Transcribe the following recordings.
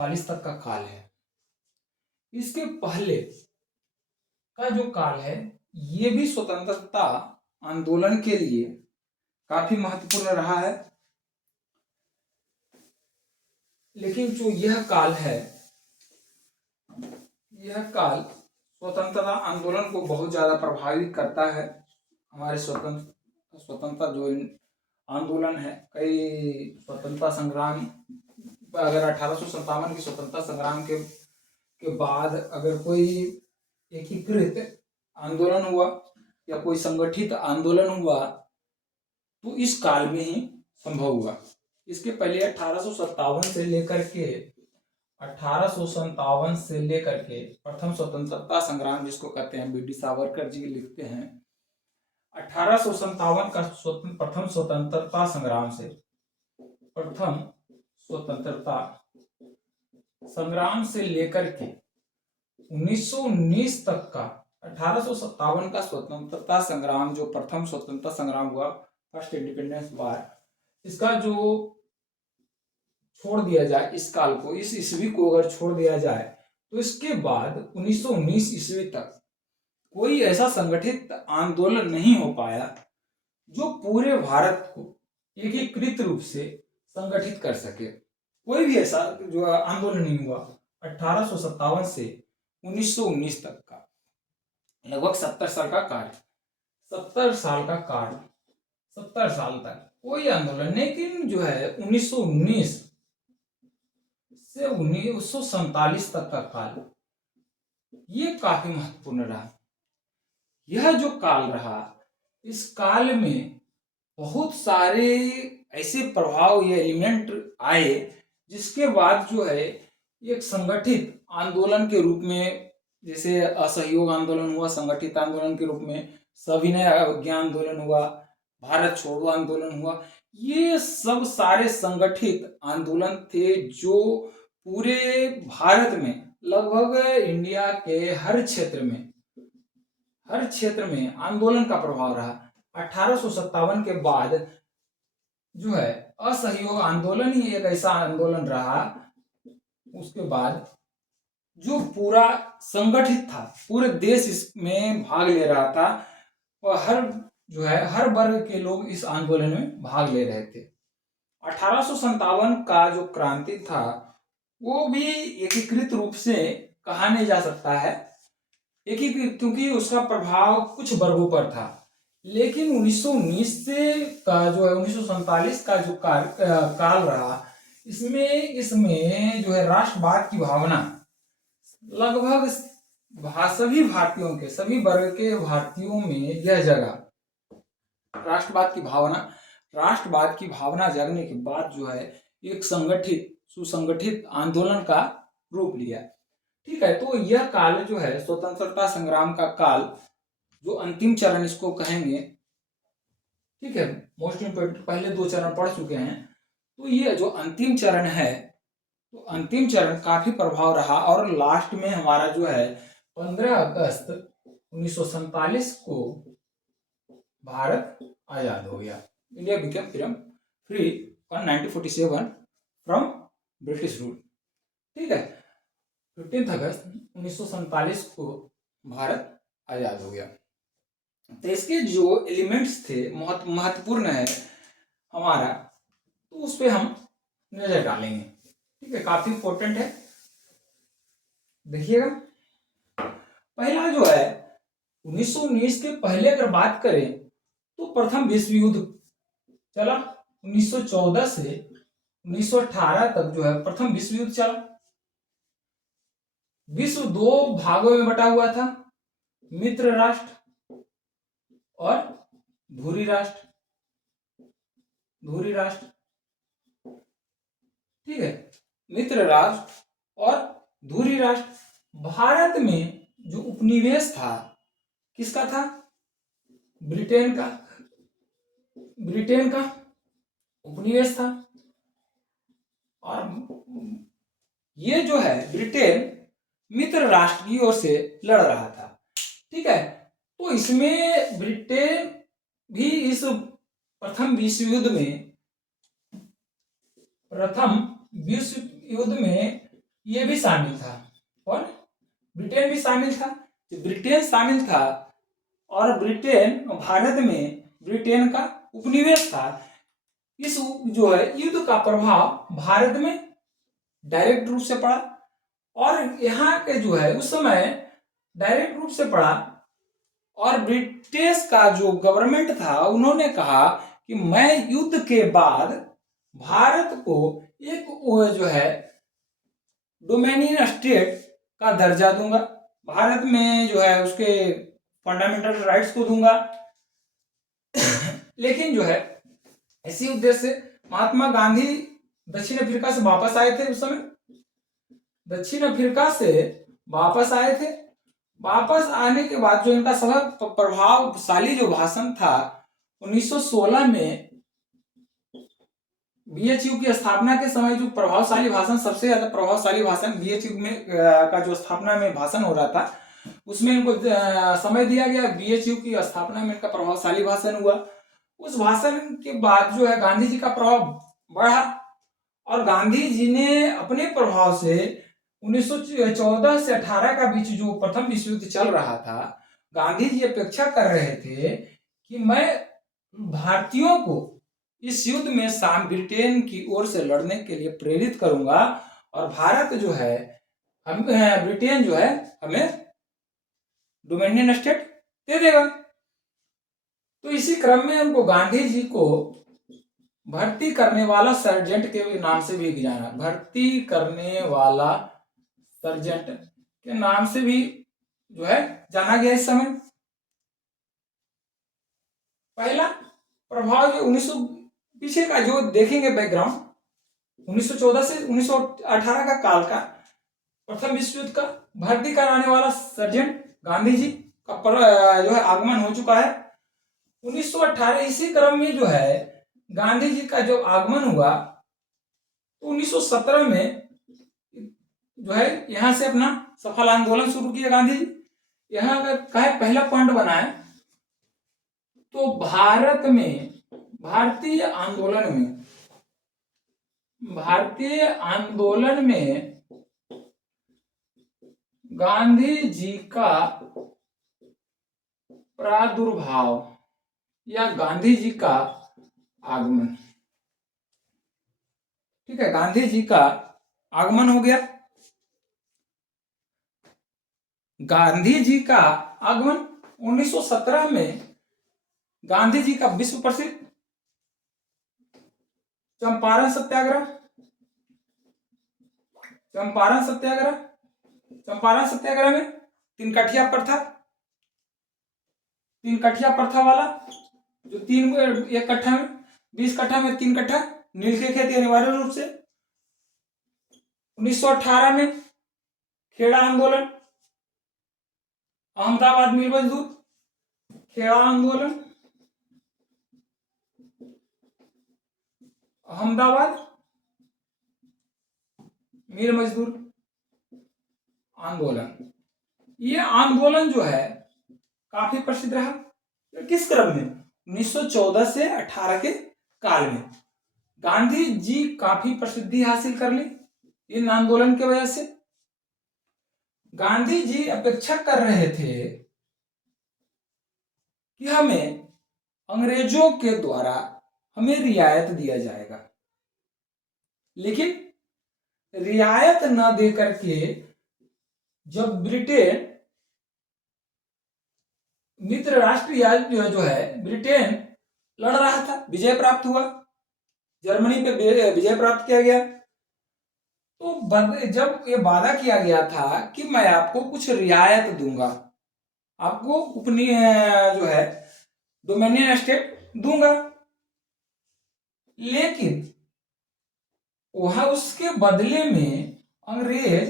1945 तक का काल है। इसके पहले का जो काल है ये भी स्वतंत्रता आंदोलन के लिए काफी महत्वपूर्ण रहा है। लेकिन जो यह काल है, यह काल स्वतंत्रता आंदोलन को बहुत ज्यादा प्रभावित करता है। हमारे स्वतंत्रता जो आंदोलन है, कई स्वतंत्रता संग्राम, अगर 1857 की स्वतंत्रता संग्राम के बाद अगर कोई एकीकृत आंदोलन हुआ या कोई संगठित आंदोलन हुआ तो इस काल में ही संभव हुआ। इसके पहले 1857 से लेकर के प्रथम स्वतंत्रता संग्राम, जिसको कहते हैं, बी डी सावरकर जी लिखते हैं, 1857 का प्रथम स्वतंत्रता संग्राम से, प्रथम स्वतंत्रता संग्राम से लेकर के 1919 तक का 1857 का स्वतंत्रता संग्राम, जो प्रथम स्वतंत्रता संग्राम हुआ, फर्स्ट इंडिपेंडेंस वार, इसका जो छोड़ दिया जाए इस काल को, इस ईस्वी को अगर छोड़ दिया जाए तो इसके बाद 1919 ईस्वी तक कोई ऐसा संगठित आंदोलन नहीं हो पाया जो पूरे भारत को एकीकृत रूप से संगठित कर सके। कोई भी ऐसा जो आंदोलन नहीं हुआ 1857 से 1919 तक का, लगभग 70 साल का कार्य, 70 साल का कार्य, 70 साल तक कोई आंदोलन। लेकिन जो है 1919 से 1947 तक का काल, ये काफी महत्वपूर्ण रहा। यह जो काल रहा, इस काल में बहुत सारे ऐसे प्रभाव या एलिमेंट आए जिसके बाद जो है एक संगठित आंदोलन के रूप में, जैसे असहयोग आंदोलन हुआ, संगठित आंदोलन के रूप में सविनय अवज्ञा आंदोलन हुआ, भारत छोड़ो आंदोलन हुआ, ये सब सारे संगठित आंदोलन थे जो पूरे भारत में, लगभग इंडिया के हर क्षेत्र में आंदोलन का प्रभाव रहा। 1857 के बाद जो है असहयोग आंदोलन ही एक ऐसा आंदोलन रहा, उसके बाद जो पूरा संगठित था, पूरे देश इसमें भाग ले रहा था और हर वर्ग के लोग इस आंदोलन में भाग ले रहे थे। 1857 का जो क्रांति था वो भी एकीकृत रूप से कहा नहीं जा सकता है, एकीकृत, क्योंकि उसका प्रभाव कुछ वर्गों पर था। लेकिन 1919 से का जो है 1947 का जो काल रहा, इसमें जो है राष्ट्रवाद की भावना लगभग सभी भारतीयों के, सभी वर्ग के भारतीयों में यह जगा। राष्ट्रवाद की भावना जगने के बाद जो है एक सुसंगठित आंदोलन का रूप लिया। ठीक है, तो यह काल जो है स्वतंत्रता संग्राम का काल, जो अंतिम चरण इसको कहेंगे, ठीक है, मोस्ट इम्पोर्टेंट, पहले 2 चरण पढ़ चुके हैं, तो ये जो अंतिम चरण है, तो अंतिम चरण काफी प्रभाव रहा और लास्ट में हमारा जो है 15 अगस्त 1947 को भारत आजाद हो गया। India became free on 1947 from British rule. ठीक है, 15 अगस्त 1947 को भारत आजाद हो गया। तो इसके जो एलिमेंट्स थे महत्वपूर्ण है हमारा, तो उस पर हम नजर डालेंगे। ठीक है, काफी इंपॉर्टेंट है, देखिएगा। पहला जो है 1919 के पहले अगर बात करें तो प्रथम विश्व युद्ध चला, 1914 से 1918 तक जो है प्रथम विश्व युद्ध चला। विश्व 2 भागों में बटा हुआ था, मित्र राष्ट्र और धुरी राष्ट्र। ठीक है, मित्र राष्ट्र और धुरी राष्ट्र। भारत में जो उपनिवेश था, किसका था? ब्रिटेन का उपनिवेश था। और ये जो है ब्रिटेन मित्र राष्ट्र की ओर से लड़ रहा था। ठीक है, तो इसमें ब्रिटेन भी इस प्रथम विश्व युद्ध में ये भी शामिल था। कौन? ब्रिटेन भी शामिल था। ब्रिटेन शामिल था और ब्रिटेन भारत में ब्रिटेन का उपनिवेश था। इस जो है युद्ध का प्रभाव भारत में डायरेक्ट रूप से पड़ा और यहाँ के जो है उस समय डायरेक्ट रूप से पड़ा। और ब्रिटिश का जो गवर्नमेंट था उन्होंने कहा कि मैं युद्ध के बाद भारत को एक जो है डोमेनियन स्टेट का दर्जा दूंगा, भारत में जो है उसके फंडामेंटल राइट्स को दूंगा। लेकिन जो है इसी उद्देश्य से महात्मा गांधी दक्षिण अफ्रीका से वापस आए थे। उस समय दक्षिण अफ्रीका से वापस आए थे। वापस आने के बाद जो इनका सबसे प्रभावशाली जो भाषण था 1916 में बीएचयू की स्थापना के समय जो प्रभावशाली भाषण, सबसे ज्यादा प्रभावशाली भाषण बीएचयू में का जो स्थापना में भाषण हो रहा था उसमें इनको समय दिया गया। बीएचयू की स्थापना में इनका प्रभावशाली भाषण हुआ। उस भाषण के बाद जो है गांधी जी का प्रभाव बढ़ा और गांधी जी ने अपने प्रभाव से 1914 से 18 का बीच जो प्रथम विश्व युद्ध चल रहा था, गांधी जी अपेक्षा कर रहे थे कि मैं भारतीयों को इस युद्ध में ब्रिटेन की ओर से लड़ने के लिए प्रेरित करूंगा और भारत जो है हम ब्रिटेन जो है हमें डोमेनियन स्टेट दे देगा। तो इसी क्रम में उनको गांधी जी को भर्ती करने वाला सर्जेंट के नाम से भी जाना, भर्ती करने वाला सर्जेंट के नाम से भी जो है जाना गया। इस समय पहला प्रभाव जो 1900 पीछे का जो देखेंगे बैकग्राउंड 1914 से 1918 का काल का प्रथम विश्व युद्ध का भर्ती कराने वाला सर्जेंट गांधी जी का जो है आगमन हो चुका है 1918। इसी क्रम में जो है गांधी जी का जो आगमन हुआ तो 1917 में जो है यहां से अपना सफल आंदोलन शुरू किया गांधी जी। यहां अगर कहे पहला पॉइंट बनाए तो भारतीय आंदोलन में गांधी जी का प्रादुर्भाव या गांधी जी का आगमन, ठीक है, गांधी जी का आगमन हो गया। गांधी जी का आगमन 1917 में गांधी जी का विश्व प्रसिद्ध चंपारण सत्याग्रह में तीन कठिया प्रथा वाला जो एक कट्ठा में 20 कट्ठा में 3 कट्ठा नील के खेती अनिवार्य रूप से। 1918 में खेड़ा आंदोलन, अहमदाबाद मिल मजदूर खेड़ा आंदोलन, अहमदाबाद मिल मजदूर आंदोलन। ये आंदोलन जो है काफी प्रसिद्ध रहा। किस क्रम में? 1914 से 18 के काल में गांधी जी काफी प्रसिद्धि हासिल कर ली इन आंदोलन के वजह से। गांधी जी अपेक्षा कर रहे थे कि हमें अंग्रेजों के द्वारा हमें रियायत दिया जाएगा, लेकिन रियायत न दे करके जब ब्रिटेन मित्र राष्ट्र या जो है ब्रिटेन लड़ रहा था, विजय प्राप्त हुआ, जर्मनी पे विजय प्राप्त किया गया, तो जब ये वादा किया गया था कि मैं आपको कुछ रियायत दूंगा, आपको अपनी जो है डोमेनियन स्टेट दूंगा, लेकिन वहां उसके बदले में अंग्रेज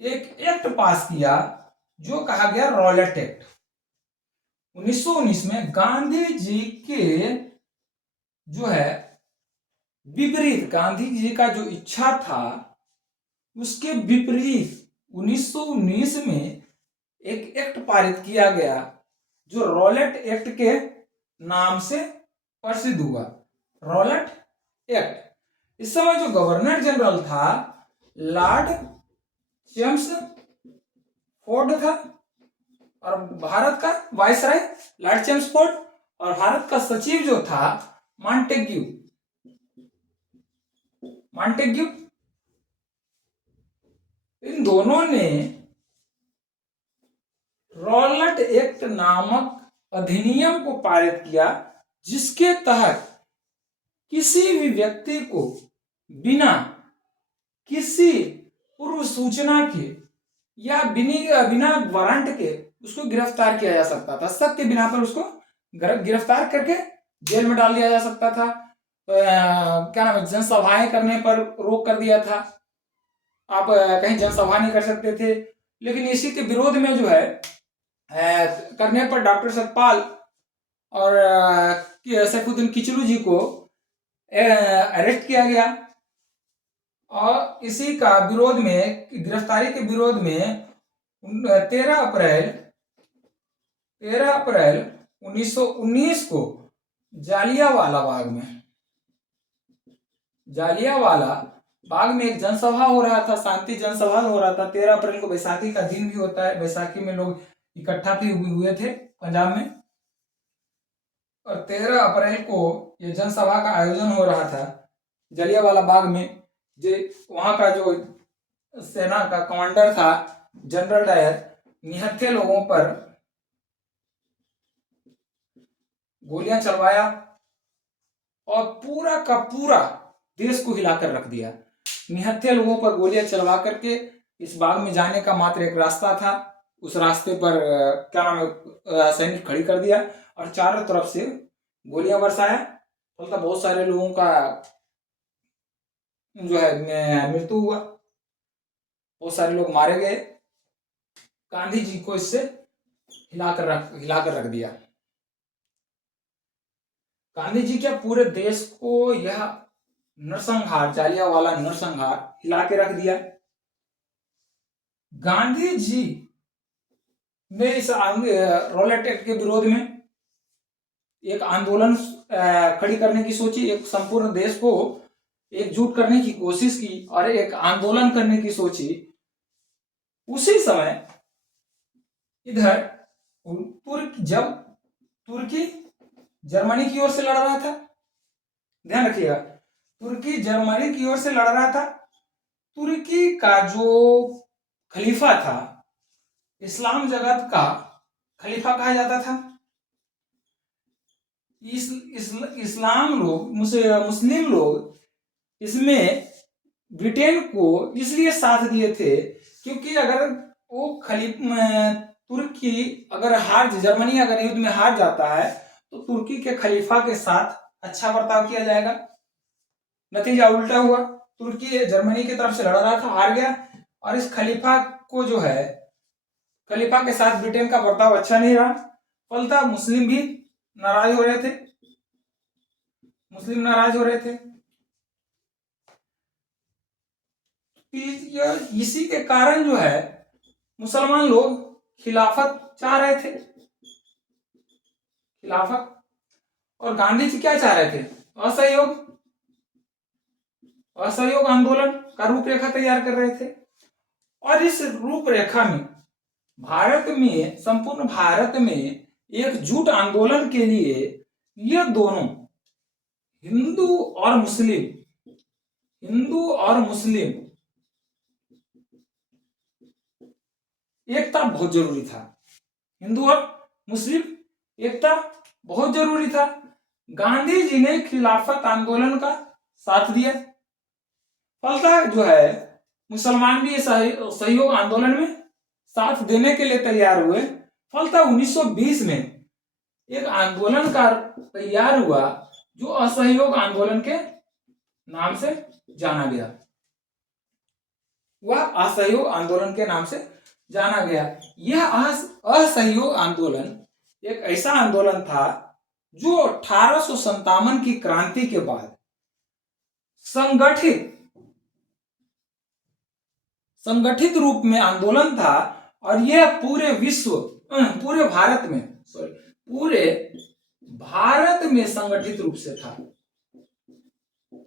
एक एक्ट पास किया जो कहा गया रॉलेट एक्ट। 1919 में गांधी जी के जो है विपरीत, गांधी जी का जो इच्छा था उसके विपरीत 1919 में एक एक्ट पारित किया गया जो रॉलेट एक्ट के नाम से प्रसिद्ध हुआ, रॉलेट एक्ट। इस समय जो गवर्नर जनरल था लॉर्ड चेम्सफोर्ड था, और भारत का वायसराय लॉर्ड चेम्सफोर्ड, और भारत का सचिव जो था मॉन्टेग्यू। मॉन्टेग्यू इन दोनों ने रॉलेट एक्ट नामक अधिनियम को पारित किया, जिसके तहत किसी भी व्यक्ति को बिना किसी पूर्व सूचना के या बिना वारंट के उसको गिरफ्तार किया जा सकता था। शक के बिना पर उसको गिरफ्तार करके जेल में डाल दिया जा सकता था। क्या नाम है, जनसभाएं करने पर रोक कर दिया था, आप कहीं जनसभा नहीं कर सकते थे। लेकिन इसी के विरोध में जो है करने पर डॉक्टर सतपाल और सैफुद्दीन किचलू जी को अरेस्ट किया गया, और इसी का विरोध में, गिरफ्तारी के विरोध में 13 अप्रैल 1919 को जालियांवाला बाग में एक जनसभा हो रहा था, शांति जनसभा हो रहा था। 13 अप्रैल को बैसाखी का दिन भी होता है, बैसाखी में लोग इकट्ठा भी हुए थे पंजाब में, और 13 अप्रैल को ये जनसभा का आयोजन हो रहा था जालियांवाला बाग में। वहां का जो सेना का कमांडर था जनरल डायर, निहत्थे लोगों पर गोलियां चलवाया और पूरा का पूरा देश को हिलाकर रख दिया। निहत्थे लोगों पर गोलियां चलवा करके इस बाग में जाने का मात्र एक रास्ता था, उस रास्ते पर क्या नाम है, सैनिक खड़ी कर दिया और चारों तरफ से गोलियां बरसाया। तो बहुत सारे लोगों का जो है मृत्यु हुआ, बहुत सारे लोग मारे गए। गांधी जी को इससे हिलाकर रख दिया। गांधी जी क्या पूरे देश को यह नरसंहार, जालियांवाला नरसंहार हिला के रख दिया। गांधी जी ने इस रॉलेट एक्ट के विरोध में एक आंदोलन खड़ी करने की सोची, एक संपूर्ण देश को एकजुट करने की कोशिश की और एक आंदोलन करने की सोची। उसी समय इधर जब तुर्की जर्मनी की ओर से लड़ रहा था, ध्यान रखिएगा, तुर्की जर्मनी की ओर से लड़ रहा था। तुर्की का जो खलीफा था, इस्लाम जगत का खलीफा कहा जाता था। इस्लाम लोग, मुस्लिम लोग इसमें ब्रिटेन को इसलिए साथ दिए थे क्योंकि अगर वो तुर्की अगर जर्मनी अगर युद्ध में हार जाता है तो तुर्की के खलीफा के साथ अच्छा बर्ताव किया जाएगा। नतीजा उल्टा हुआ, तुर्की जर्मनी की तरफ से लड़ रहा था, हार गया, और इस खलीफा को जो है, खलीफा के साथ ब्रिटेन का बर्ताव अच्छा नहीं रहा। फलतः मुस्लिम भी नाराज हो रहे थे, इसी के कारण जो है मुसलमान लोग खिलाफत चाह रहे थे, और गांधी जी क्या चाह रहे थे, असहयोग आंदोलन का रूपरेखा तैयार कर रहे थे। और इस रूपरेखा में संपूर्ण भारत में एकजुट आंदोलन के लिए ये दोनों हिंदू और मुस्लिम एकता बहुत जरूरी था। हिंदू और मुस्लिम एकता बहुत जरूरी था। गांधी जी ने खिलाफत आंदोलन का साथ दिया, फलतः जो है मुसलमान भी सहयोग आंदोलन में साथ देने के लिए तैयार हुए। फलतः 1920 में एक आंदोलन का तैयार हुआ जो असहयोग आंदोलन के नाम से जाना गया। वह असहयोग आंदोलन के नाम से जाना गया। यह असहयोग आंदोलन एक ऐसा आंदोलन था जो 1857 की क्रांति के बाद संगठित रूप में आंदोलन था, और यह पूरे भारत में संगठित रूप से था।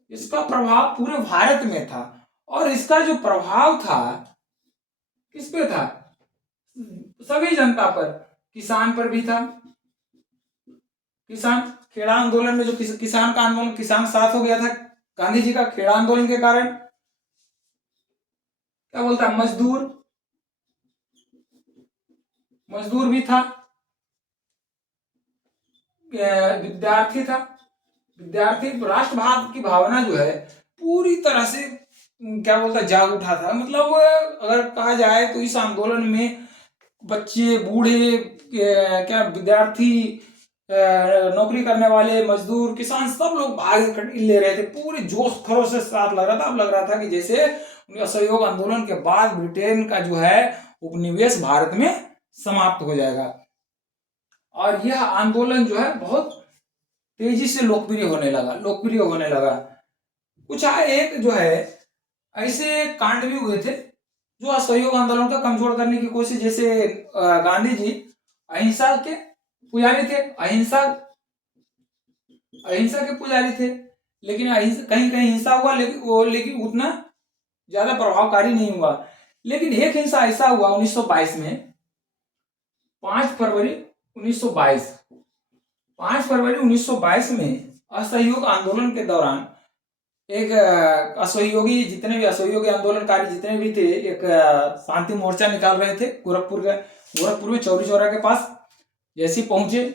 इसका प्रभाव पूरे भारत में था, और इसका जो प्रभाव था किस पे था? सभी जनता पर, किसान पर भी था। किसान, खेड़ा आंदोलन में जो किसान का आंदोलन, किसान साथ हो गया था गांधी जी का खेड़ा आंदोलन के कारण। क्या बोलता है? मजदूर, मजदूर भी था, विद्यार्थी था। विद्यार्थी, राष्ट्रभाव की भावना जो है पूरी तरह से क्या बोलता है, जाग उठा था। मतलब अगर कहा जाए तो इस आंदोलन में बच्चे, बूढ़े, क्या विद्यार्थी, नौकरी करने वाले, मजदूर, किसान, सब लोग भाग ले रहे थे। पूरे जोश खरोश से साथ लग रहा था। अब लग रहा था कि जैसे असहयोग आंदोलन के बाद ब्रिटेन का जो है उपनिवेश भारत में समाप्त हो जाएगा। और यह आंदोलन जो है बहुत तेजी से लोकप्रिय होने लगा। कुछ एक जो है ऐसे कांड भी हुए थे जो असहयोग आंदोलन को कमजोर करने की कोशिश, जैसे गांधी जी अहिंसा के पुजारी थे, अहिंसा अहिंसा के पुजारी थे। लेकिन कहीं कहीं हिंसा हुआ, लेकिन उतना ज्यादा प्रभावकारी नहीं हुआ। लेकिन एक हिंसा ऐसा हुआ 1922 में, 5 फरवरी 1922, 5 फरवरी 1922 में असहयोग आंदोलन के दौरान एक असहयोगी, जितने भी असहयोगी आंदोलनकारी जितने भी थे, एक शांति मोर्चा निकाल रहे थे गोरखपुर में चौरी चौरा के पास। जैसे पहुंचे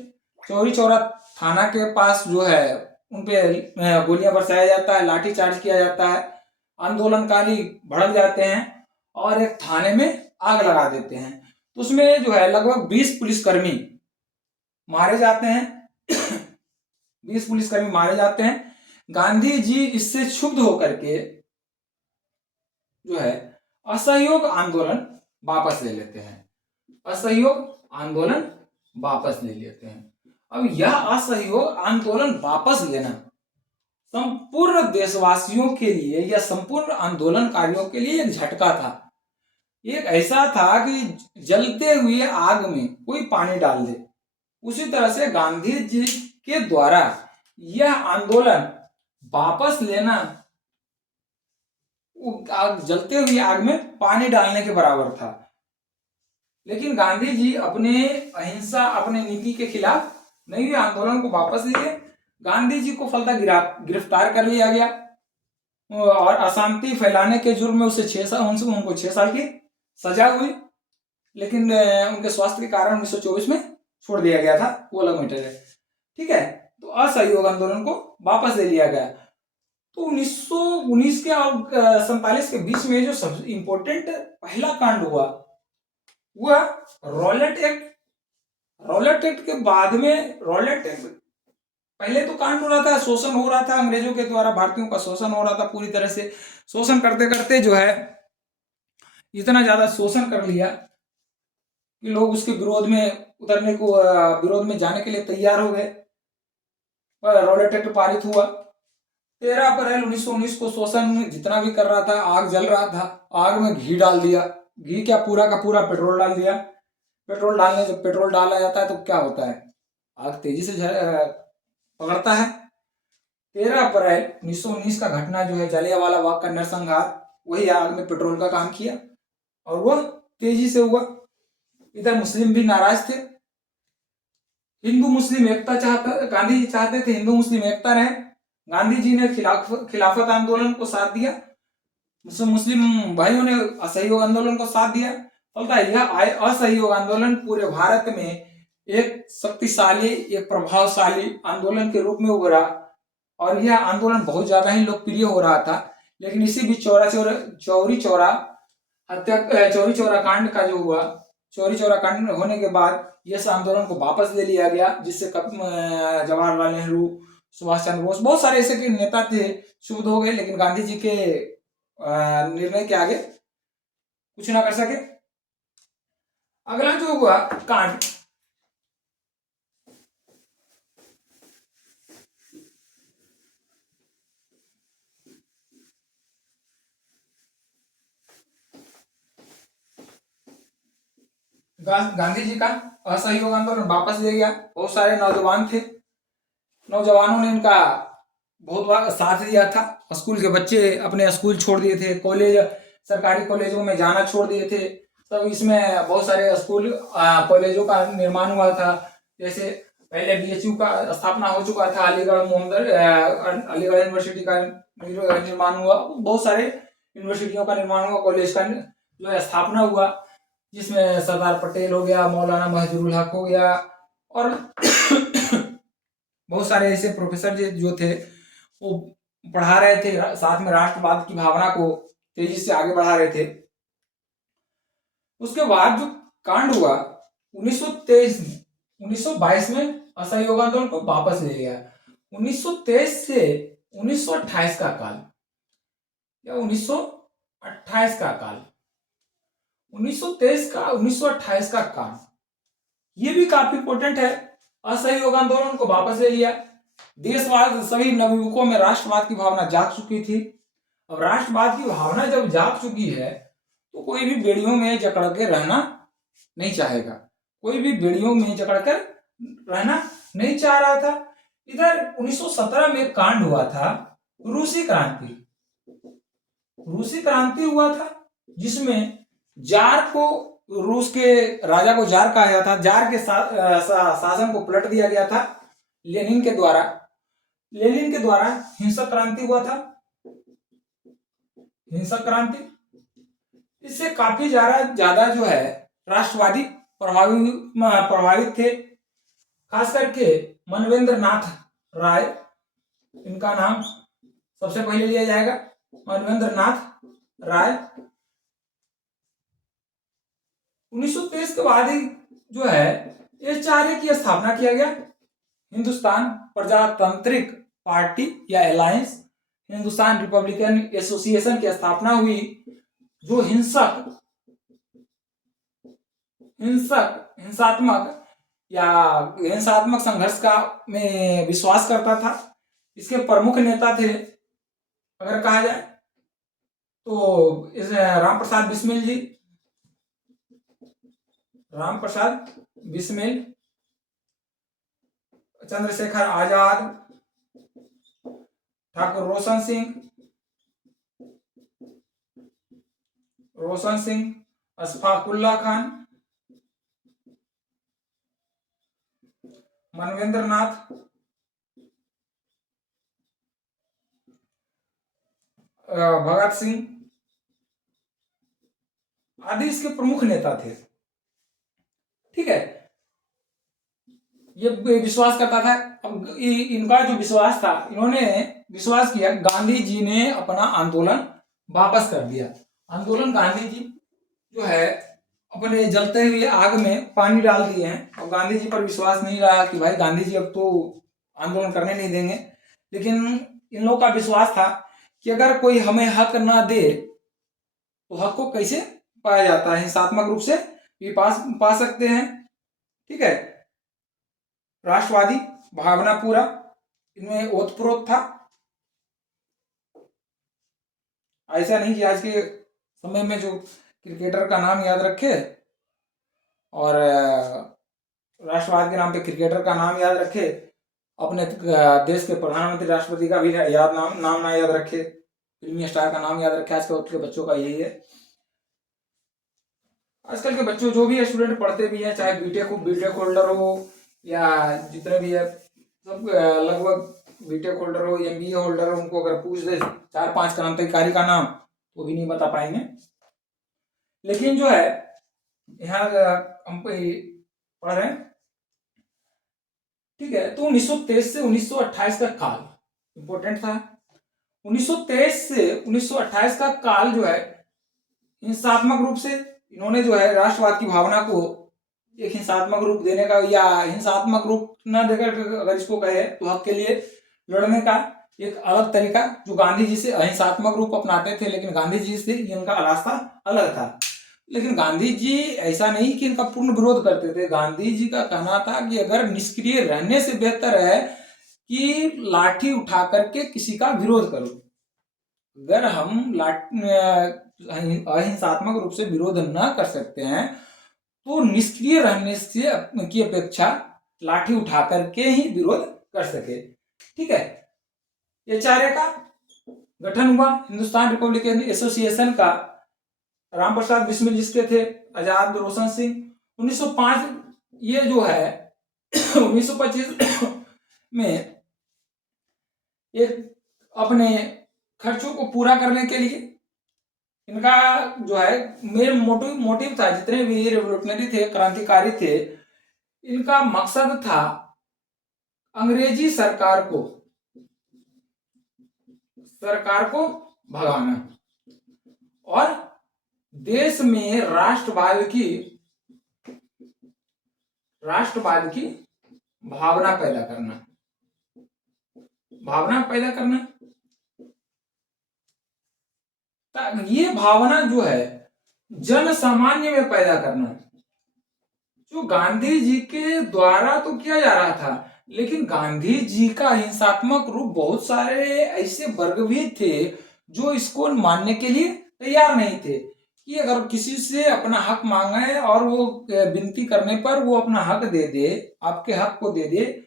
चौरी चौरा थाना के पास जो है उनपे गोलियां बरसाया जाता है, लाठी चार्ज किया जाता है। आंदोलनकारी भड़क जाते हैं और एक थाने में आग लगा देते हैं। तो उसमें जो है लगभग 20 पुलिसकर्मी मारे जाते हैं। 20 पुलिसकर्मी मारे जाते हैं। गांधी जी इससे क्षुब्ध होकर के जो है असहयोग आंदोलन वापस ले लेते हैं। असहयोग आंदोलन वापस ले लेते हैं। अब यह असहयोग आंदोलन वापस लेना संपूर्ण देशवासियों के लिए या संपूर्ण आंदोलनकारियों के लिए एक झटका था। एक ऐसा था कि जलते हुए आग में कोई पानी डाल दे। उसी तरह से गांधी जी के द्वारा यह आंदोलन वापस लेना जलते हुए आग में पानी डालने के बराबर था। लेकिन गांधी जी अपने अहिंसा, अपने नीति के खिलाफ नहीं हुए, आंदोलन को वापस लिए। गांधी जी को फलतः गिरफ्तार कर लिया गया और अशांति फैलाने के जुर्म में उनको 6 साल की सजा हुई। लेकिन उनके स्वास्थ्य के कारण 1924 में छोड़ दिया गया था, वो अलग मैटर है। ठीक है, तो असहयोग आंदोलन को वापस ले लिया गया। तो 1919 के और 47 के बीच में जो सबसे इंपॉर्टेंट पहला कांड हुआ वह रॉलेट एक्ट। रॉलेट एक्ट के बाद में, रॉलेट एक्ट पहले तो कांड हो रहा था, शोषण हो रहा था, अंग्रेजों के द्वारा भारतीयों का शोषण हो रहा था। पूरी तरह से शोषण करते करते जो है इतना ज्यादा शोषण कर लिया कि लोग उसके विरोध में उतरने को, विरोध में जाने के लिए तैयार हो गए। रॉलेट एक्ट पारित हुआ 13 अप्रैल 1919 को। शोषण जितना भी कर रहा था, आग जल रहा था, आग में घी डाल दिया। घी क्या, पूरा का पूरा पेट्रोल डाल दिया। जब पेट्रोल डाला जाता है तो क्या होता है, आग तेजी से पकड़ता है। 13 अप्रैल 1919 का घटना जो है, जलियांवाला बाग का नरसंहार, वही आग में पेट्रोल का काम किया और वह तेजी से हुआ। इधर मुस्लिम भी नाराज थे। हिंदू मुस्लिम एकता गांधी जी चाहते थे हिंदू मुस्लिम एकता रहे। गांधी जी ने खिलाफत आंदोलन को साथ दिया, मुस्लिम भाइयों ने असहयोग आंदोलन को साथ दिया। फलतः यह असहयोग आंदोलन पूरे भारत में एक शक्तिशाली, एक प्रभावशाली आंदोलन के रूप में उभरा और यह आंदोलन बहुत ज्यादा ही लोकप्रिय हो रहा था। लेकिन इसी बीच चौरी चौरा कांड का जो हुआ, चौरी चौरा कांड होने के बाद इस आंदोलन को वापस ले लिया गया, जिससे जवाहरलाल नेहरू, सुभाष चंद्र बोस, बहुत सारे ऐसे नेता थे, शुद्ध हो गए। लेकिन गांधी जी के निर्णय के आगे कुछ ना कर सके। अगला जो हुआ कांड, गांधी जी का असहयोग आंदोलन वापस ले गया। बहुत सारे नौजवान थे, नौजवानों ने इनका बहुत बार साथ दिया था। स्कूल के बच्चे अपने स्कूल छोड़ दिए थे, कॉलेज सरकारी कॉलेजों में जाना छोड़ दिए थे। तब इसमें बहुत सारे स्कूल कॉलेजों का निर्माण हुआ था। जैसे पहले बीएचयू का स्थापना हो चुका था, अलीगढ़ यूनिवर्सिटी का निर्माण हुआ, बहुत सारे यूनिवर्सिटियों का निर्माण हुआ, कॉलेज का जो है स्थापना हुआ, जिसमें सरदार पटेल हो गया, मौलाना महजूरुल हक हो गया, और बहुत सारे ऐसे प्रोफेसर जो थे वो पढ़ा रहे थे, साथ में राष्ट्रवाद की भावना को तेजी से आगे बढ़ा रहे थे। उसके बाद जो कांड हुआ 1923 में, 1922 में असहयोग आंदोलन को वापस ले लिया। 1923 से 1928 का काल या 1928 का काल, 1923 का 1928 का काल, ये भी काफी इंपोर्टेंट है। असहयोग आंदोलन को वापस ले लिया। देशवाद, सभी नवयुवकों में राष्ट्रवाद की भावना जाग चुकी थी। अब राष्ट्रवाद की भावना जब जाग चुकी है तो कोई भी बेड़ियों में जकड़ के रहना नहीं चाहेगा, कोई भी बेड़ियों में जकड़ कर रहना नहीं चाह रहा था। इधर 1917 में कांड हुआ था रूसी क्रांति। रूसी क्रांति हुआ था जिसमें जार को, रूस के राजा को जार कहा जाता था, जार के शासन को पलट दिया गया था लेनिन के द्वारा। लेनिन के द्वारा हिंसक क्रांति हुआ था, हिंसक क्रांति। इससे काफी ज्यादा जो है राष्ट्रवादी प्रभावित थे, खास करके मनवेंद्र नाथ राय, इनका नाम सबसे पहले लिया जाएगा, मनवेंद्र नाथ राय। 1923 के बाद ही जो है एचआरए की स्थापना किया गया, हिंदुस्तान प्रजातांत्रिक पार्टी या अलायंस, हिंदुस्तान रिपब्लिकन एसोसिएशन की स्थापना हुई, जो हिंसात्मक संघर्ष का में विश्वास करता था। इसके प्रमुख नेता थे अगर कहा जाए तो इस राम प्रसाद बिस्मिल, चंद्रशेखर आजाद, ठाकुर रोशन सिंह, अशफाकुल्ला खान, मनवेंद्र नाथ, भगत सिंह आदि इसके प्रमुख नेता थे। ठीक है, ये विश्वास करता था। अब इनका जो विश्वास था, इन्होंने विश्वास किया, गांधी जी ने अपना आंदोलन वापस कर दिया। आंदोलन, गांधी जी जो है अपने जलते हुए आग में पानी डाल दिए हैं। और गांधी जी पर विश्वास नहीं रहा कि भाई गांधी जी अब तो आंदोलन करने नहीं देंगे। लेकिन इन लोगों का विश्वास था कि अगर कोई हमें हक ना दे तो हक को कैसे पाया जाता है, हिंसात्मक रूप से भी पा सकते हैं। ठीक है, राष्ट्रवादी भावना पूरा इनमें ओतप्रोत था। ऐसा नहीं कि आज के समय में जो क्रिकेटर का नाम याद रखे और राष्ट्रवाद के नाम पे क्रिकेटर का नाम याद रखे, अपने देश के प्रधानमंत्री राष्ट्रपति का भी नाम ना याद रखे, फिल्मी स्टार का नाम याद रखे। आजकल के बच्चों का यही है। आजकल के बच्चों जो भी स्टूडेंट पढ़ते भी हैं, चाहे बीटेक होल्डर हो या जितने भी है, सब लगभग बीटेक होल्डर हो, एमबीए होल्डर हो, उनको अगर पूछ दे 4-5 क्रांतिकारी का नाम वो भी नहीं बता पाएंगे। लेकिन जो है यहाँ हम पढ़ रहे हैं, ठीक है। तो 1923 से 1928 का काल इंपॉर्टेंट था। 1923 से 1928 का काल जो है हिंसात्मक रूप से इन्होंने जो है राष्ट्रवाद की भावना को एक हिंसात्मक रूप देने का, या हिंसात्मक रूप न देकर अगर इसको कहे तो हक के लिए लड़ने का एक अलग तरीका, जो गांधी जी से अहिंसात्मक रूप अपनाते थे, लेकिन गांधी जी से इनका रास्ता अलग था। लेकिन गांधी जी ऐसा नहीं कि इनका पूर्ण विरोध करते थे। गांधी जी का कहना था कि अगर निष्क्रिय रहने से बेहतर है कि लाठी उठा करके किसी का विरोध करो। अगर हम अहिंसात्मक रूप से विरोध न कर सकते हैं तो निष्क्रिय रहने से की अपेक्षा लाठी उठा करके ही विरोध कर सके। ठीक है, HRA का गठन हुआ, हिंदुस्तान रिपब्लिकन एसोसिएशन का, राम प्रसाद बिस्मिल जिसके थे, आजाद रोशन सिंह। 1905 ये जो है 1925 में एक अपने खर्चों को पूरा करने के लिए इनका जो है मेन मोटिव था, जितने भी रेवोल्यूशनरी थे, क्रांतिकारी थे, इनका मकसद था अंग्रेजी सरकार को भगाना और देश में राष्ट्रवाद की भावना पैदा करना। ये भावना जो है जन सामान्य में पैदा करना, जो गांधी जी के द्वारा तो किया जा रहा था, लेकिन गांधी जी का हिंसात्मक रूप बहुत सारे ऐसे वर्ग भी थे जो इसको मानने के लिए तैयार नहीं थे कि अगर किसी से अपना हक मांगे और वो विनती करने पर वो अपना हक दे दे, आपके हक को दे दे,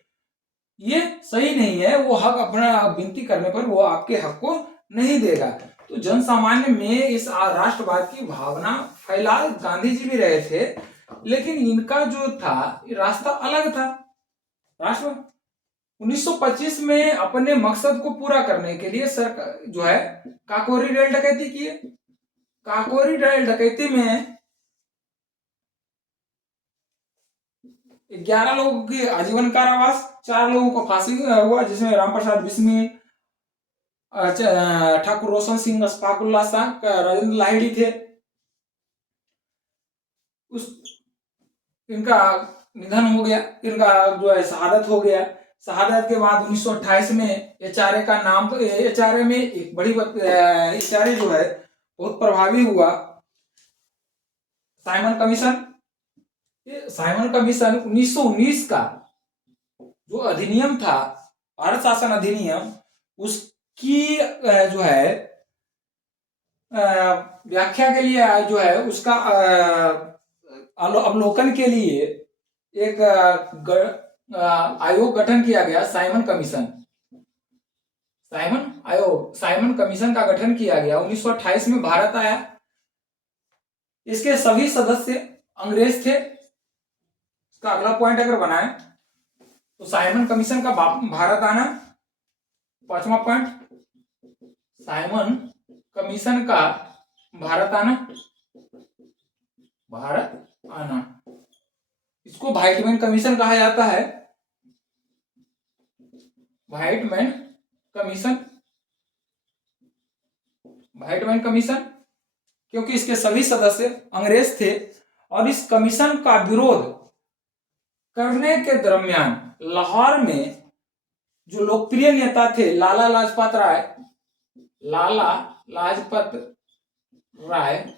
ये सही नहीं है। वो हक अपना विनती करने पर वो आपके हक को नहीं देगा। तो जन सामान्य में इस राष्ट्रवाद की भावना फैला गांधी जी भी रहे थे, लेकिन इनका जो था रास्ता अलग था। राष्ट्र 1925 में अपने मकसद को पूरा करने के लिए सरकार जो है काकोरी रेल डकैती किए। काकोरी रेल डकैती में 11 लोगों की आजीवन कारावास, 4 लोगों को फांसी हुआ, जिसमें रामप्रसाद बिस्मिल, ठाकुर रोशन सिंह, अशफाकुल्लाह शाह, राजेंद्र लाहिड़ी थे। इनका निधन हो गया, इनका जो है शहादत हो गया। शहादत के बाद 1928 में HRA का नाम, HRA में एक बड़ी HRA जो है बहुत प्रभावी हुआ। साइमन कमीशन, ये साइमन कमीशन 1919 का जो अधिनियम था, भारत शासन अधिनियम, उसकी जो है व्याख्या के लिए जो है उसका अवलोकन के लिए एक आयोग गठन किया गया, साइमन कमीशन का गठन किया गया। 1928 में भारत आया। इसके सभी सदस्य अंग्रेज थे। इसका अगला पॉइंट अगर बनाए तो साइमन कमीशन का भारत आना, 5वां पॉइंट, साइमन कमीशन का भारत आना। इसको व्हाइटमैन कमीशन कहा जाता है। व्हाइटमैन कमीशन क्योंकि इसके सभी सदस्य अंग्रेज थे और इस कमीशन का विरोध करने के दरमियान लाहौर में जो लोकप्रिय नेता थे लाला लाजपत राय,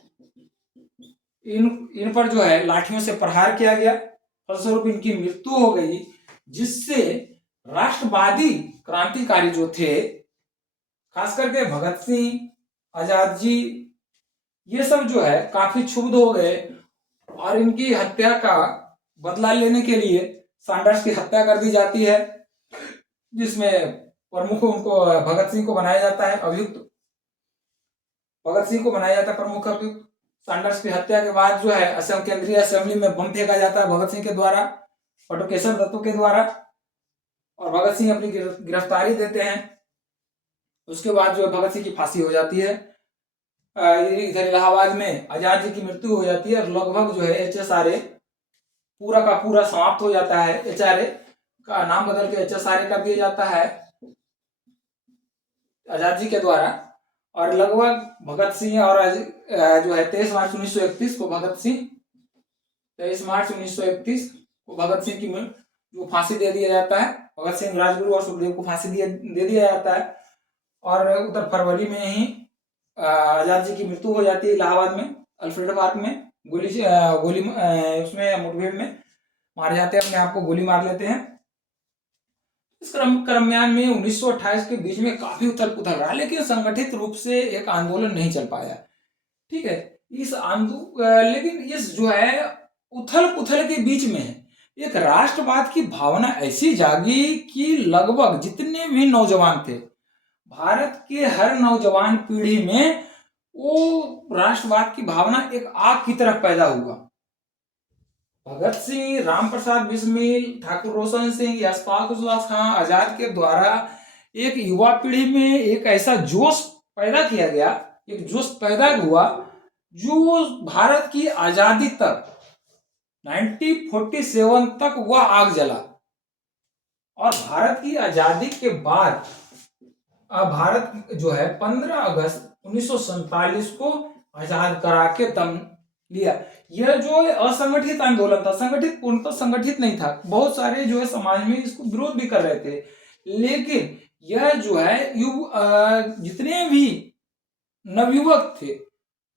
इन पर जो है लाठियों से प्रहार किया गया, फलस्वरूप इनकी मृत्यु हो गई, जिससे राष्ट्रवादी क्रांतिकारी जो थे, खास करके भगत सिंह, आजाद जी, ये सब जो है काफी क्षुब्ध हो गए और इनकी हत्या का बदला लेने के लिए सैंडर्स की हत्या कर दी जाती है, जिसमें प्रमुख उनको भगत सिंह को बनाया जाता है अभियुक्त। भगत सिंह को बनाया जाता है प्रमुख अभियुक्त। सैंडर्स की हत्या के बाद जो है असम केंद्रीय असेंबली में बम फेंका जाता है भगत सिंह के द्वारा, बटुकेश्वर दत्तू के द्वारा, और भगत सिंह अपनी गिरफ्तारी देते हैं। उसके बाद जो भगत सिंह की फांसी हो जाती है। इधर इलाहाबाद में आजाद जी की मृत्यु हो जाती है और लगभग जो है HSRA पूरा का पूरा समाप्त हो जाता है। HRA का नाम बदल के HSRA कर दिया जाता है आजाद जी के द्वारा। और लगभग भगत सिंह और जो है 23 मार्च 1931 को भगत सिंह की जो फांसी दे दिया जाता है। भगत सिंह, राजगुरु और सुखदेव को फांसी दे दिया जाता है। और उधर फरवरी में ही आजाद जी की मृत्यु हो जाती है इलाहाबाद में अल्फ्रेड पार्क में, गोली उसमें मुठभेड़ में मारे जाते हैं, अपने आप को गोली मार लेते हैं। इस क्रमयान में 1928 के बीच में काफी उथल पुथल रहा, लेकिन संगठित रूप से एक आंदोलन नहीं चल पाया। ठीक है, लेकिन इस जो है उथल पुथल के बीच में एक राष्ट्रवाद की भावना ऐसी जागी कि लगभग जितने भी नौजवान थे भारत के हर नौजवान पीढ़ी में वो राष्ट्रवाद की भावना एक आग की तरह पैदा हुआ। भगत सिंह, राम प्रसाद बिस्मिल, ठाकुर रोशन सिंह, यशपाल खां आजाद के द्वारा एक युवा पीढ़ी में एक ऐसा जोश पैदा किया गया, एक जोश पैदा हुआ जो भारत की आजादी तक 1947 तक वह आग जला। और भारत की आजादी के बाद भारत जो है 15 अगस्त 1947 को आजाद करा के दम लिया। यह जो असंगठित आंदोलन था, संगठित पूर्णतः संगठित नहीं था, बहुत सारे जो है समाज में इसको विरोध भी कर रहे थे, लेकिन यह जो है जितने भी नवयुवक थे,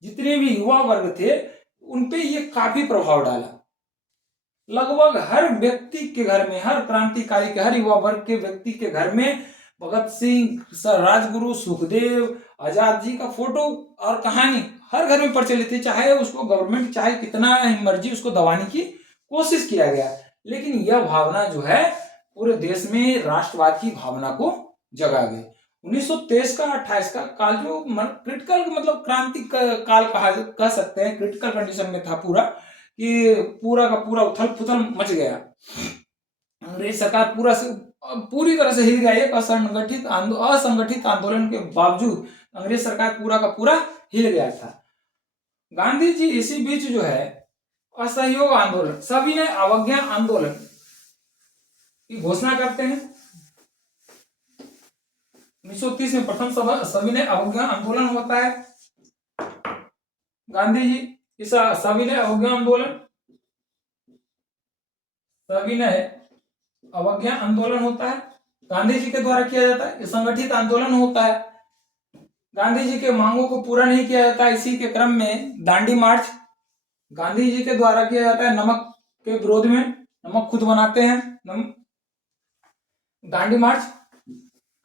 जितने भी युवा वर्ग थे, उनपे ये काफी प्रभाव डाला। लगभग हर व्यक्ति के घर में, हर क्रांतिकारी के, हर युवा वर्ग के व्यक्ति के घर में भगत सिंह, राजगुरु, सुखदेव, आजाद जी का फोटो और कहानी हर घर में प्रचलित थी। चाहे उसको गवर्नमेंट चाहे कितना मर्जी उसको दबाने की कोशिश किया गया, लेकिन यह भावना जो है पूरे देश में राष्ट्रवाद की भावना को जगा गई। 1923 का 28 का काल जो क्रिटिकल मतलब क्रांति काल कह सकते हैं, क्रिटिकल कंडीशन में था पूरा, कि पूरा का पूरा उथल पुथल मच गया। अंग्रेज सरकार पूरी तरह से हिल गया। एक असंगठित आंदोलन के बावजूद अंग्रेज सरकार पूरा का पूरा हिल गया था। गांधी जी इसी बीच जो है असहयोग आंदोलन, सविनय अवज्ञा आंदोलन की घोषणा करते हैं। 1930 में प्रथम सविनय अवज्ञा आंदोलन होता है। गांधी जी इस सविनय अवज्ञा आंदोलन, सविनय अवज्ञा आंदोलन होता है, गांधी जी के द्वारा किया जाता है। संगठित आंदोलन होता है, गांधी जी के मांगों को पूरा नहीं किया जाता। इसी के क्रम में दांडी मार्च गांधी जी के द्वारा किया जाता है, नमक के विरोध में, नमक खुद बनाते हैं। दांडी मार्च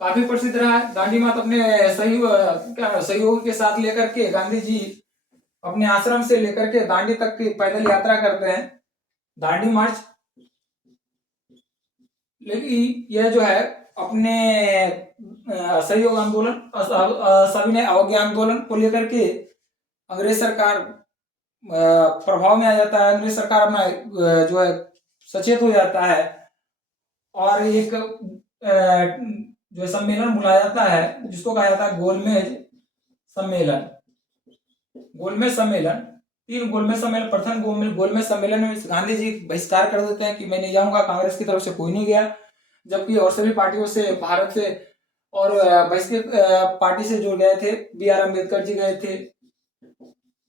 काफी प्रसिद्ध रहा है। दांडी मार्च अपने सहयोग के साथ लेकर के गांधी जी अपने आश्रम से लेकर के दांडी तक की पैदल यात्रा करते हैं, दांडी मार्च। लेकिन यह जो है अपने सहयोग आंदोलन, सविनय अवज्ञा आंदोलन को लेकर के अंग्रेज सरकार प्रभाव में आ जाता है। अंग्रेज सरकार अपना जो है सचेत हो जाता है और एक जो सम्मेलन बुलाया जाता है जिसको कहा जाता है गोलमेज सम्मेलन। गोलमेज सम्मेलन, 3 गोलमेज सम्मेलन। प्रथम गोलमेज सम्मेलन में गांधी जी बहिष्कार कर देते हैं कि मैं नहीं जाऊंगा, कांग्रेस की तरफ से कोई नहीं गया, जबकि और सभी पार्टियों से, भारत से और बहिष्कृत पार्टी से जो गए थे, B.R. अम्बेडकर जी गए थे।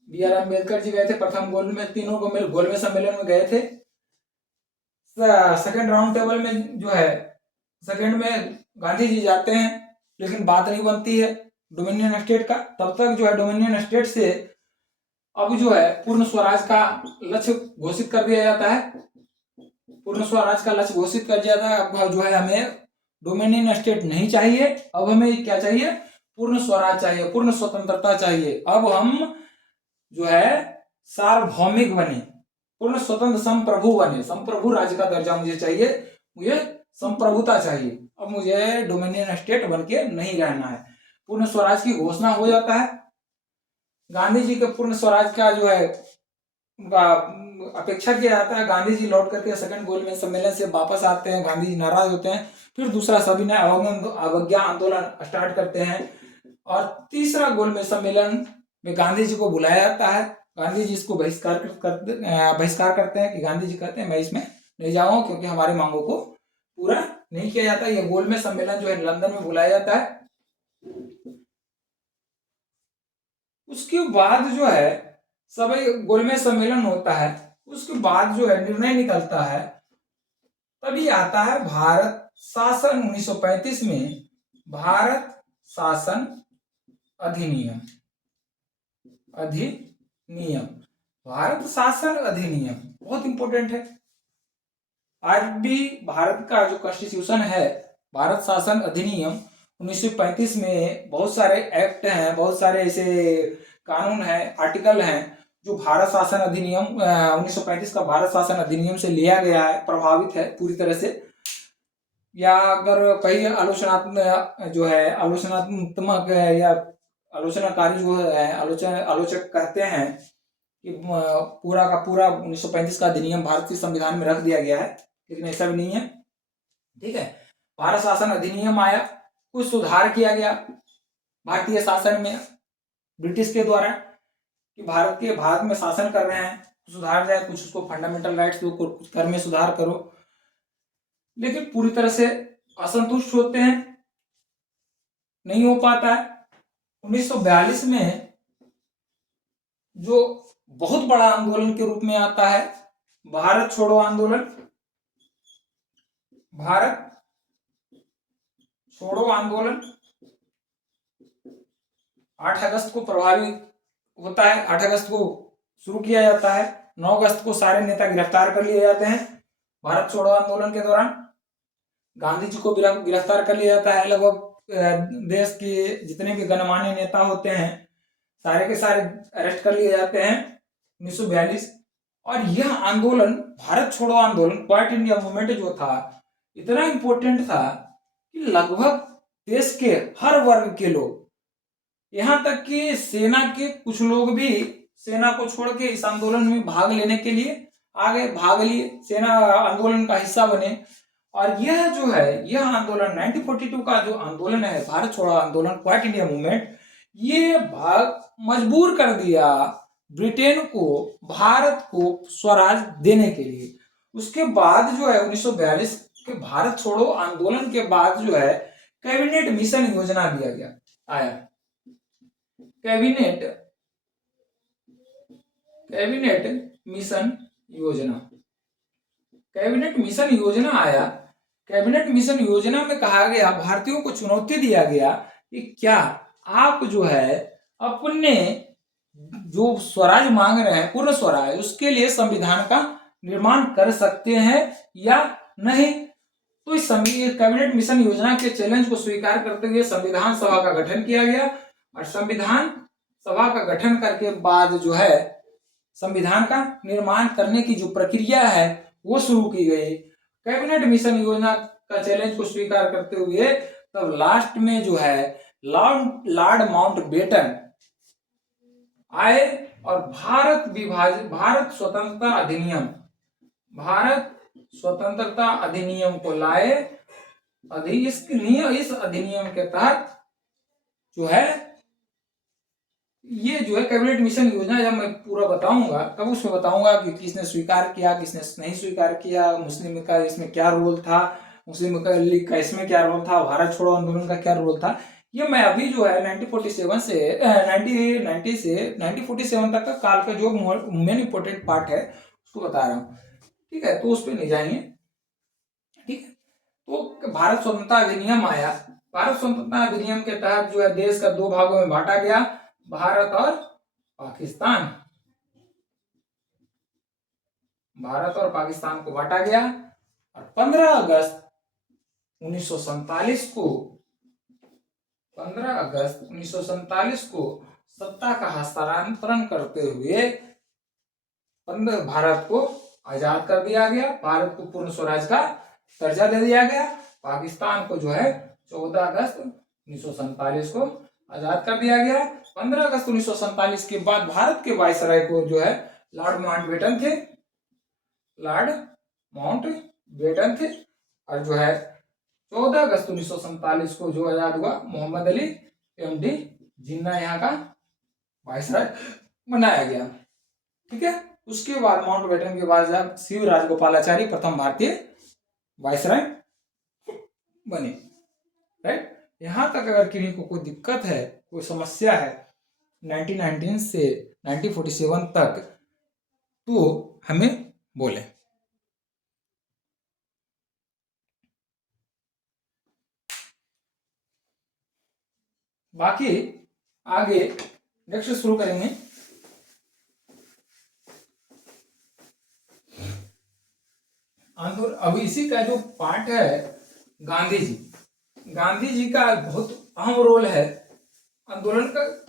B.R. अम्बेडकर जी गए थे प्रथम गोलमेज, तीनों गोलमेज सम्मेलन में गए थे। सेकंड राउंड टेबल में जो है, सेकंड में गांधी जी जाते हैं, लेकिन बात नहीं बनती है डोमिनियन स्टेट का। तब तक जो है डोमिनियन स्टेट से अब जो है पूर्ण स्वराज का लक्ष्य घोषित कर दिया जाता है। पूर्ण स्वराज का लक्ष्य घोषित कर दिया जाता है। अब जो है हमें डोमिनियन स्टेट नहीं चाहिए, अब हमें क्या चाहिए? पूर्ण स्वराज चाहिए, पूर्ण स्वतंत्रता चाहिए। अब हम जो है सार्वभौमिक बने, पूर्ण स्वतंत्र संप्रभु बने, संप्रभु राज्य का दर्जा मुझे चाहिए, मुझे संप्रभुता चाहिए। अब मुझे डोमिनियन स्टेट बन के नहीं रहना है। पूर्ण स्वराज की घोषणा हो जाता है। गांधी जी के पूर्ण स्वराज का जो है उनका अपेक्षा किया जाता है। गांधी जी लौट करके सेकंड गोलमेज सम्मेलन से वापस आते हैं, गांधी जी नाराज होते हैं, फिर दूसरा सविनय अवज्ञा आंदोलन स्टार्ट करते हैं और तीसरा गोलमेज सम्मेलन में गांधी जी को बुलाया जाता है। गांधी जी इसको बहिष्कार करते हैं कि गांधी जी कहते हैं मैं इसमें नहीं जाऊंगा क्योंकि हमारी मांगों को पूरा नहीं किया जाता। यह गोलमेज सम्मेलन जो है लंदन में बुलाया जाता है। उसके बाद जो है सभी गोलमेज सम्मेलन होता है, उसके बाद जो है निर्णय निकलता है, तभी आता है भारत शासन 1935 में भारत शासन अधिनियम। भारत शासन अधिनियम बहुत इंपॉर्टेंट है। आज भी भारत का जो कॉन्स्टिट्यूशन है, भारत शासन अधिनियम 1935 में बहुत सारे एक्ट हैं, बहुत सारे ऐसे कानून हैं, आर्टिकल हैं जो भारत शासन अधिनियम 1935 का भारत शासन अधिनियम से लिया गया है, प्रभावित है पूरी तरह से। या अगर कई आलोचनात्मक जो है आलोचनात्मक है या आलोचनाकारी जो है आलोचक कहते हैं कि पूरा का पूरा 1935 का अधिनियम भारतीय संविधान में रख दिया गया है, लेकिन ऐसा भी नहीं है। ठीक है, भारत शासन अधिनियम आया, कुछ सुधार किया गया भारतीय शासन में ब्रिटिश के द्वारा कि भारत में शासन कर रहे हैं, सुधार जाए, कुछ उसको फंडामेंटल राइट्स दो, कुछ कर में सुधार करो, लेकिन पूरी तरह से असंतुष्ट होते हैं, नहीं हो पाता है। 1942 में जो बहुत बड़ा आंदोलन के रूप में आता है भारत छोड़ो आंदोलन। भारत छोड़ो आंदोलन 8 अगस्त को प्रभावी होता है, 8 अगस्त को शुरू किया जाता है, 9 अगस्त को सारे नेता गिरफ्तार कर लिए जाते हैं। भारत छोड़ो आंदोलन के दौरान गांधी जी को गिरफ्तार कर लिया जाता है। लगभग देश के जितने भी गणमान्य नेता होते हैं सारे के सारे अरेस्ट कर लिए जाते हैं 1942। और यह आंदोलन भारत छोड़ो आंदोलन, क्वाइट इंडिया मूवमेंट जो था, इतना इंपॉर्टेंट था कि लगभग देश के हर वर्ग के लोग, यहां तक कि सेना के कुछ लोग भी सेना को छोड़ के इस आंदोलन में भाग लेने के लिए आगे भाग लिए, सेना आंदोलन का हिस्सा बने। और यह जो है यह आंदोलन 1942 का जो आंदोलन है भारत छोड़ो आंदोलन, क्वाइट इंडिया मूवमेंट, ये भाग मजबूर कर दिया ब्रिटेन को भारत को स्वराज देने के लिए। उसके बाद जो है 1942 के भारत छोड़ो आंदोलन के बाद जो है कैबिनेट मिशन योजना दिया गया आया। कैबिनेट मिशन योजना, कैबिनेट मिशन योजना आया। कैबिनेट मिशन योजना में कहा गया, भारतीयों को चुनौती दिया गया कि क्या आप जो है अपने जो स्वराज मांग रहे हैं, पूर्ण स्वराज, उसके लिए संविधान का निर्माण कर सकते हैं या नहीं। तो इस कैबिनेट मिशन योजना के चैलेंज को स्वीकार करते हुए संविधान सभा का गठन किया गया। और संविधान सभा का गठन करके बाद जो है संविधान का निर्माण करने की जो प्रक्रिया है वो शुरू की गई। कैबिनेट मिशन योजना का चैलेंज को स्वीकार करते हुए तब लास्ट में जो है लॉर्ड माउंटबेटन आए और भारत स्वतंत्रता अधिनियम को लाए। इस अधिनियम के तहत जो है ये जो है कैबिनेट मिशन योजना, जब मैं पूरा बताऊंगा तब उसमें बताऊंगा कि किसने स्वीकार किया, किसने नहीं स्वीकार किया, मुस्लिम का इसमें क्या रोल था, मुस्लिम लीग का इसमें क्या रोल था, भारत छोड़ो आंदोलन का क्या रोल था। ये मैं अभी जो है 1947 से 1990 से 1947 तक का काल का जो मेन इंपोर्टेंट पार्ट है उसको बता रहा हूँ। ठीक है, तो उस पर नहीं जाएंगे। ठीक है, तो भारत स्वतंत्रता अधिनियम आया। भारत स्वतंत्रता अधिनियम के तहत जो है देश का दो भागों में बांटा गया, भारत और पाकिस्तान। भारत और पाकिस्तान को बांटा गया और 15 अगस्त 1947 को सत्ता का हस्तांतरण करते हुए भारत को आजाद कर दिया गया। भारत को पूर्ण स्वराज का दर्जा दे दिया गया। पाकिस्तान को जो है 14 अगस्त 1947 को आजाद कर दिया गया। 15 अगस्त 1947 के बाद भारत के वायसराय को जो है लॉर्ड माउंटबेटन थे और जो है 14 अगस्त 1947 को जो आजाद हुआ मोहम्मद अली एमडी जिन्ना यहाँ का वायसराय बनाया गया। ठीक है, उसके बाद माउंटबेटन के बाद शिव राजगोपालाचारी प्रथम भारतीय वायसराय बने। राइट, यहां तक अगर किसी को कोई दिक्कत है, कोई समस्या है 1919 से 1947 तक, तो हमें बोले। बाकी आगे नेक्स्ट शुरू करेंगे। अभी इसी का जो पार्ट है गांधी जी का बहुत अहम रोल है आंदोलन का।